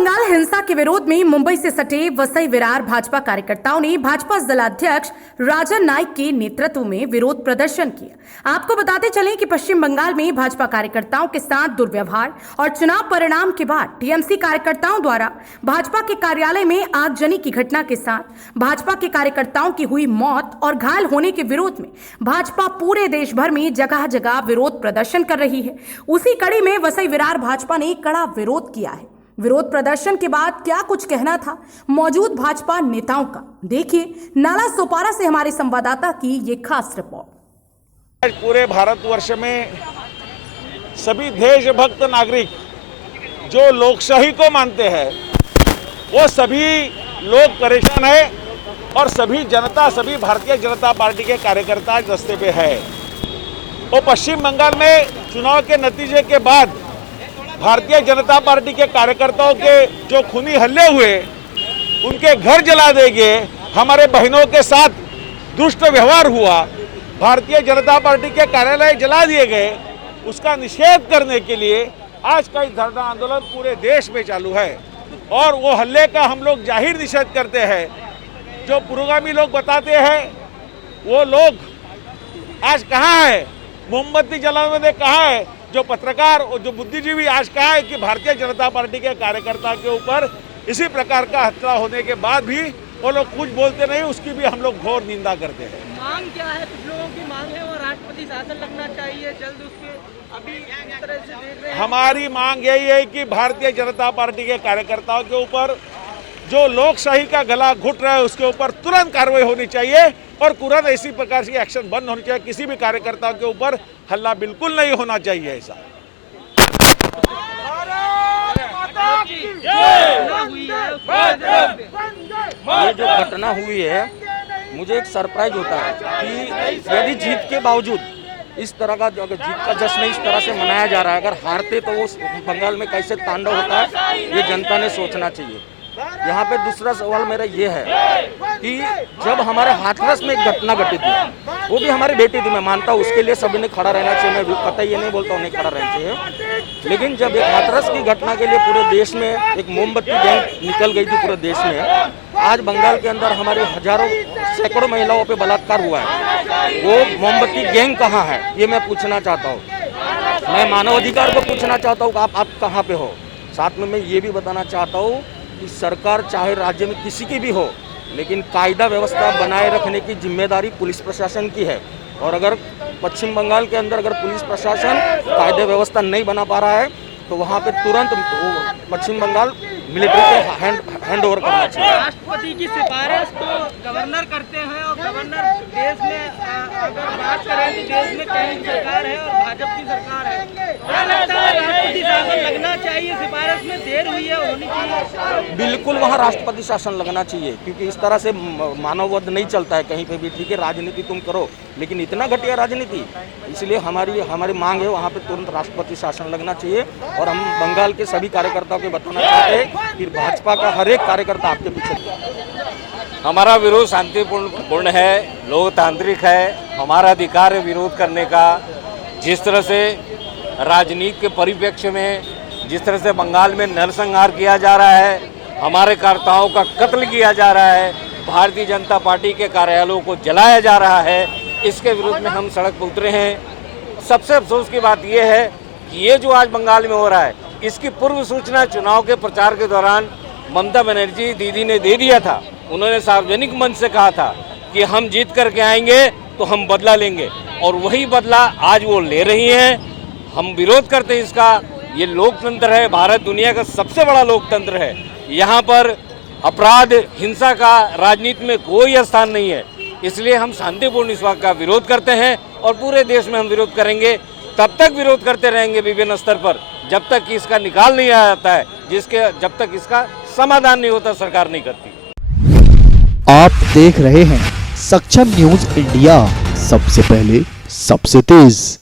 बंगाल हिंसा के विरोध में मुंबई से सटे वसई विरार भाजपा कार्यकर्ताओं ने भाजपा जिलाध्यक्ष राजन नाइक के नेतृत्व में विरोध प्रदर्शन किया। आपको बताते चलें कि पश्चिम बंगाल में भाजपा कार्यकर्ताओं के साथ दुर्व्यवहार और चुनाव परिणाम के बाद टीएमसी कार्यकर्ताओं द्वारा भाजपा के कार्यालय में आगजनी की घटना के साथ भाजपा के कार्यकर्ताओं की हुई मौत और घायल होने के विरोध में भाजपा पूरे देश भर में जगह जगह विरोध प्रदर्शन कर रही है। उसी कड़ी में वसई विरार भाजपा ने कड़ा विरोध किया है। विरोध प्रदर्शन के बाद क्या कुछ कहना था मौजूद भाजपा नेताओं का, देखिए नाला सोपारा से हमारे संवाददाता की ये खास रिपोर्ट। आज पूरे भारतवर्ष में सभी देशभक्त नागरिक जो लोकशाही को मानते हैं वो सभी लोग परेशान है और सभी जनता, सभी भारतीय जनता पार्टी के कार्यकर्ता रास्ते पे है। वो पश्चिम बंगाल में चुनाव के नतीजे के बाद भारतीय जनता पार्टी के कार्यकर्ताओं के जो खूनी हल्ले हुए उनके घर जला देंगे, हमारे बहनों के साथ दुष्ट व्यवहार हुआ, भारतीय जनता पार्टी के कार्यालय जला दिए गए, उसका निषेध करने के लिए आज का धरना आंदोलन पूरे देश में चालू है। और वो हल्ले का हम लोग जाहिर निषेध करते हैं। जो पुरोगामी लोग बताते हैं वो लोग आज कहाँ है, मोमबत्ती जलाने कहाँ है, जो पत्रकार और जो बुद्धिजीवी आज कहा है कि भारतीय जनता पार्टी के कार्यकर्ता के ऊपर इसी प्रकार का हत्या होने के बाद भी वो लोग कुछ बोलते नहीं, उसकी भी हम लोग घोर निंदा करते हैं। मांग क्या है? कुछ लोगों की मांग है और राष्ट्रपति शासन लगना चाहिए जल्द, उसके अभी इस तरह से देख रहे हैं। हमारी मांग यही है कि भारतीय जनता पार्टी के कार्यकर्ताओं के ऊपर जो लोकशाही का गला घुट रहा है उसके ऊपर तुरंत कार्रवाई होनी चाहिए और तुरंत ऐसी प्रकार की एक्शन बंद होनी चाहिए। किसी भी कार्यकर्ता के ऊपर हल्ला बिल्कुल नहीं होना चाहिए। ऐसा ये जो घटना हुई है मुझे एक सरप्राइज होता है कि यदि जीत के बावजूद इस तरह का जीत का जश्न इस तरह से मनाया जा रहा है, अगर हारते तो वो बंगाल में कैसे तांडव होता है ये जनता ने सोचना चाहिए। यहाँ पे दूसरा सवाल मेरा ये है कि जब हमारे हाथरस में एक घटना घटी थी, वो भी हमारी बेटी थी, मैं मानता हूँ उसके लिए सभी ने खड़ा रहना चाहिए, मैं पता ये नहीं बोलता उन्हें खड़ा रहना चाहिए, लेकिन जब एक हाथरस की घटना के लिए पूरे देश में एक मोमबत्ती गैंग निकल गई थी पूरे देश में, आज बंगाल के अंदर हमारे हजारों सैकड़ों महिलाओं पे बलात्कार हुआ है, वो मोमबत्ती गैंग कहाँ है ये मैं पूछना चाहता हूँ। मैं मानवाधिकार को पूछना चाहता हूँ आप कहाँ पे हो। साथ में मैं ये भी बताना चाहता हूँ कि सरकार चाहे राज्य में किसी की भी हो, लेकिन कायदा व्यवस्था बनाए रखने की जिम्मेदारी पुलिस प्रशासन की है। और अगर पश्चिम बंगाल के अंदर अगर पुलिस प्रशासन कायदा व्यवस्था नहीं बना पा रहा है तो वहाँ पे तुरंत पश्चिम बंगाल मिलिट्री को हैंड ओवर करना चाहिए। राष्ट्रपति की सिफारिश तो गवर्नर करते हैं और गवर्नर देश में अगर बात करें तो देश में कई सरकार है और भाजपा की सरकार है, क्या लगता है राष्ट्रपति शासन लगना चाहिए? सिफारिश में देर हुई है, होनी चाहिए। बिल्कुल वहाँ राष्ट्रपति शासन लगना चाहिए, क्योंकि इस तरह से मानववध नहीं चलता है कहीं पे भी। ठीक है, राजनीति तुम करो, लेकिन इतना घटिया राजनीति, इसलिए हमारी मांग है वहाँ पे तुरंत राष्ट्रपति शासन लगना चाहिए। और हम बंगाल के सभी कार्यकर्ताओं को बताना चाहते हैं कि भाजपा का हर एक कार्यकर्ता आपके पीछे। हमारा विरोध शांतिपूर्ण है, लोकतांत्रिक है, हमारा अधिकार है विरोध करने का। जिस तरह से राजनीति के परिप्रेक्ष्य में जिस तरह से बंगाल में नरसंहार किया जा रहा है, हमारे कार्यकर्ताओं का कत्ल किया जा रहा है, भारतीय जनता पार्टी के कार्यालयों को जलाया जा रहा है, इसके विरोध में हम सड़क पर उतरे हैं। सबसे अफसोस की बात यह है कि ये जो आज बंगाल में हो रहा है इसकी पूर्व सूचना चुनाव के प्रचार के दौरान ममता बनर्जी दीदी ने दे दिया था। उन्होंने सार्वजनिक मंच से कहा था कि हम जीत करके आएंगे तो हम बदला लेंगे, और वही बदला आज वो ले रही हैं। हम विरोध करते हैं इसका। ये लोकतंत्र है, भारत दुनिया का सबसे बड़ा लोकतंत्र है। यहाँ पर अपराध, हिंसा का राजनीति में कोई स्थान नहीं है, इसलिए हम शांतिपूर्ण इस बात का विरोध करते हैं और पूरे देश में हम विरोध करेंगे। तब तक विरोध करते रहेंगे विभिन्न स्तर पर जब तक कि इसका निकाल नहीं आ जाता है, जब तक इसका समाधान नहीं होता सरकार नहीं करती। आप देख रहे हैं सक्षम न्यूज इंडिया, सबसे पहले सबसे तेज।